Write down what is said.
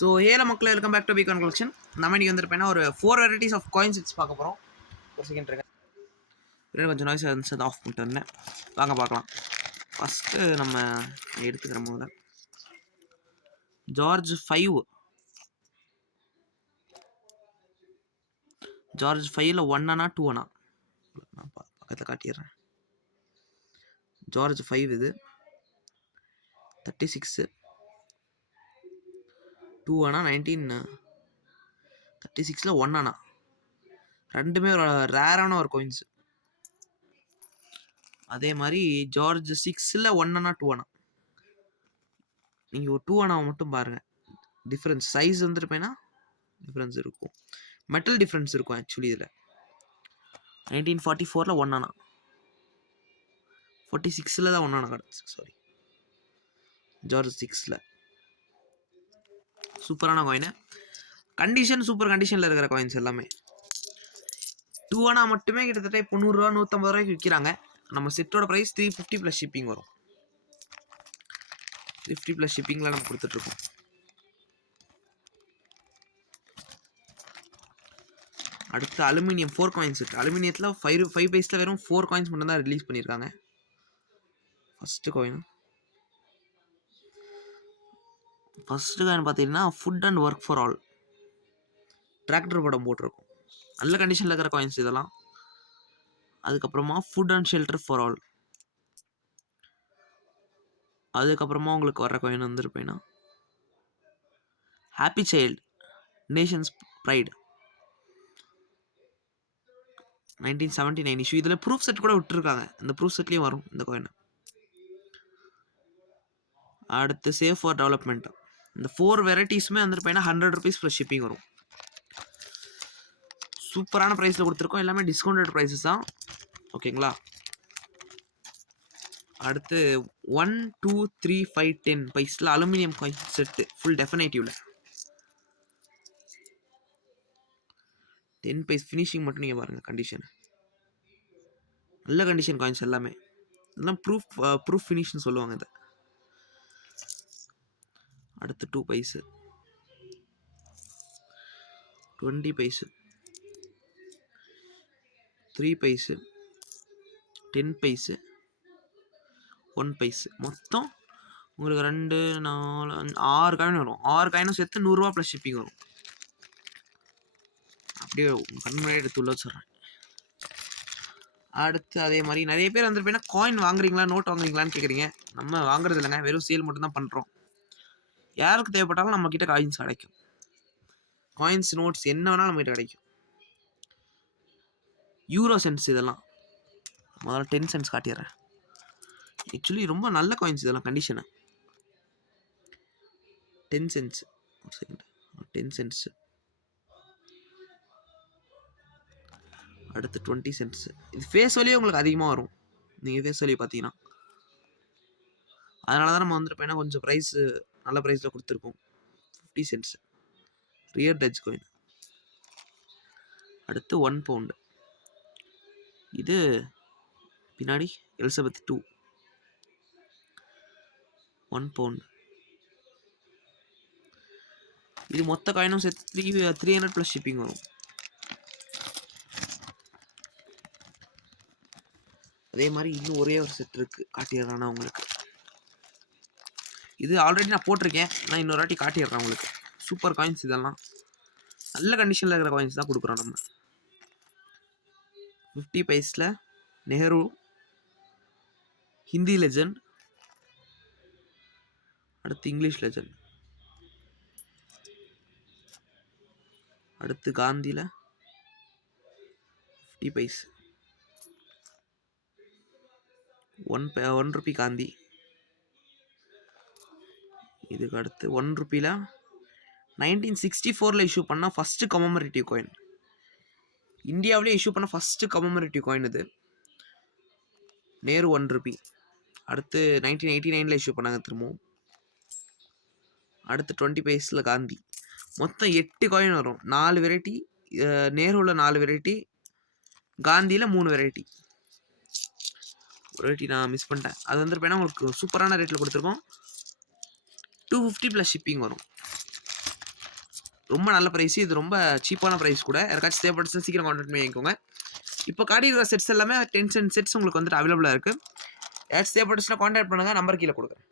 So ஏல மக்கள் welcome back to பிகான் கலெக்ஷன். நம்ம இன்றைக்கி வந்துருப்பேன்னா ஒரு 4 வெரைட்டிஸ் ஆஃப் காயின் செட்ஸ் பார்க்க போகிறோம். ஒரு செகண்ட் இருங்க, கொஞ்சம் நாய்ஸ் இருந்துச்சு, அதை ஆஃப் பண்ணிட்டு இருந்தேன். வாங்க பார்க்கலாம். ஃபஸ்ட்டு நம்ம எடுத்துக்கிற போது ஜார்ஜ் 5ல் 1 அணா 2 அணா நான் பக்கத்தில் காட்டிடுறேன். ஜார்ஜ் 5 இது 36 2 அணா 1936ல் 1 அணா, ரெண்டுமே ஒரு ரேரான ஒரு காயின்ஸ். அதே மாதிரி ஜார்ஜ் 6ல் 1 அணா 2 அணா. நீங்கள் ஒரு 2 அணாவை மட்டும் பாருங்கள், டிஃப்ரென்ஸ் சைஸ் வந்துருப்பேன்னா டிஃப்ரென்ஸ் இருக்கும், மெட்டல் டிஃப்ரென்ஸ் இருக்கும். ஆக்சுவலி இதில் 1944ல் 1 அணா, 46ல் தான் 1 அணா கிடச்சி. சாரி, ஜார்ஜ் 6ல் சூப்பரான காயின். கண்டிஷன் சூப்பர் கண்டிஷனில் இருக்கிற காயின்ஸ் எல்லாமே. 2 அணா மட்டுமே கிட்டத்தட்ட இப்போ 100 ரூபா 150 ரூபாய்க்கு விற்கிறாங்க. நம்ம செட்டோட ப்ரைஸ் 350 ப்ளஸ் ஷிப்பிங் வரும். 350 ப்ளஸ் ஷிப்பிங்கில் நம்ம கொடுத்துட்ருக்கோம். அடுத்து அலுமினியம் 4 காயின் செட். அலுமினியத்தில் 5 பைஸில் வெறும் 4 காயின்ஸ் மட்டும் தான் ரிலீஸ் பண்ணியிருக்காங்க. ஃபஸ்ட்டு காயின் பார்த்தீங்கன்னா food and work for all, tractor படம் போட்டிருக்கும். நல்ல கண்டிஷனில் இருக்கிற காயின்ஸ் இதெல்லாம். அதுக்கப்புறமா food and shelter for all. அதுக்கப்புறமா உங்களுக்கு வர காயின் வந்துருப்பேன்னா happy child nation's pride 1979 issue. இதில் ப்ரூஃப் செட் கூட விட்டுருக்காங்க, இந்த ப்ரூஃப் செட்லேயும் வரும் இந்த காயின். அடுத்து சேவ் ஃபார் டெவலப்மெண்ட். இந்த 4 வெரைட்டிஸுமே வந்துருப்பேன்னா 100 ருபீஸ் ப்ளஸ் ஷிப்பிங் வரும். சூப்பரான ப்ரைஸில் கொடுத்துருக்கோம், எல்லாமே டிஸ்கவுண்டட் ப்ரைஸஸ் தான். ஓகேங்களா. அடுத்து 1 2 3 5 10 பைஸில் அலுமினியம் காயின் செட்டு ஃபுல் டெஃபினேட்டிவ்ல 10 பைஸ் ஃபினிஷிங் மட்டும் நீங்கள் பாருங்கள். கண்டிஷன் நல்ல கண்டிஷன் காயின்ஸ் எல்லாமே. இதெல்லாம் ப்ரூஃப் ஃபினிஷ்னு சொல்லுவாங்க இதை. அடுத்து 2 byes 20 byes 3 byes 10 byes 1 byes. மொத்தம் உங்களுக்கு 2 4 6 காயின் வரும். 6 காயினும் சேர்த்து 100 ரூபா ப்ளஸ் ஷிப்பிங் வரும். அப்படியே கண் முன்னாடி எடுத்து உள்ள வச்சுட்றேன். அடுத்து அதே மாதிரி நிறைய பேர் வந்துருப்பேன்னா காயின் வாங்குறீங்களா நோட் வாங்குறீங்களான்னு கேட்குறீங்க. நம்ம வாங்குறது இல்லைங்க, வெறும் சேல் மட்டும் தான் பண்ணுறோம். யாருக்கு தேவைப்பட்டாலும் நம்மக்கிட்ட காயின்ஸ் கிடைக்கும். காயின்ஸ் நோட்ஸ் என்ன வேணாலும் நம்மகிட்ட கிடைக்கும். யூரோ சென்ட்ஸ் இதெல்லாம் முதல்ல 10 சென்ட்ஸ் காட்டிடுறேன். ஆக்சுவலி ரொம்ப நல்ல காயின்ஸ் இதெல்லாம். கண்டிஷனை 10 சென்ட்ஸ். ஒரு செகண்ட், 10 சென்ட்ஸ். அடுத்து 20 சென்ட்ஸ். இது ஃபேஸ் வேல்யூ உங்களுக்கு அதிகமாக வரும், நீங்கள் ஃபேஸ் வேல்யூ பார்த்தீங்கன்னா. அதனால தான் நம்ம வந்துருப்பேன்னா கொஞ்சம் ப்ரைஸ் நல்ல ப்ரைஸில் கொடுத்துருக்கோம். 50 சென்ட்ஸ் ரியர் டச் காயின். அடுத்து 1 பவுண்டு. இது பின்னாடி எலிசபெத் 2 1 பவுண்டு. இது மொத்த காயினும் சேர்த்து 300 ப்ளஸ் ஷிப்பிங் வரும். அதே மாதிரி இன்னும் ஒரே ஒரு செட் இருக்குது, காட்டிடுறேன் உங்களுக்கு. இது ஆல்ரெடி நான் போட்டிருக்கேன், நான் இன்னொரு வாட்டி காட்டிடுறேன் உங்களுக்கு. சூப்பர் காயின்ஸ் இதெல்லாம், நல்ல கண்டிஷனில் இருக்கிற காயின்ஸ் தான் கொடுக்குறோம் நம்ம. 50 பைஸில் நெஹ்ரு ஹிந்தி லெஜண்ட். அடுத்து இங்கிலீஷ் லெஜண்ட். அடுத்து காந்தியில் 50 பைஸ் 1 ருபி காந்தி. இதுக்கு அடுத்து 1 ருபியில் 1964 இஷ்யூ பண்ணால் ஃபஸ்ட்டு கமமரேட்டிவ் காயின். இந்தியாவிலே இஷ்யூ பண்ண ஃபஸ்ட்டு கமமரேட்டிவ் காயின் இது, நேரு 1 ருபி. அடுத்து 1989 இஷ்யூ பண்ணாங்க திரும்பவும். அடுத்து 20 பைஸில் காந்தி. மொத்தம் 8 காயின் வரும். 4 வெரைட்டி, நேருவில் 4 வெரைட்டி, காந்தியில் 3 வெரைட்டி. ஒரு வெரைட்டி நான் மிஸ் பண்ணிட்டேன், அது வந்துருப்பேன்னா உங்களுக்கு சூப்பரான ரேட்டில் கொடுத்துருக்கோம். 250 ப்ளஸ் ஷிப்பிங் வரும். ரொம்ப நல்ல ப்ரைஸ். இது ரொம்ப சீப்பான ப்ரைஸ் கூட. யாருக்காச்சும் தேவைப்பட்டுச்சுன்னா சீக்கிரம் கான்டாக்ட் பண்ணி வாங்கிக்கோங்க. இப்போ காட்டியிருக்கிற செட்ஸ் எல்லாமே 10 செட்ஸ் உங்களுக்கு வந்துட்டு அவைலபிளாக இருக்குது. யாராச்சும் தேவைப்பட்டுச்சுன்னா கான்டாக்ட் பண்ணுங்கள். நம்பர் கீழே கொடுக்குறேன்.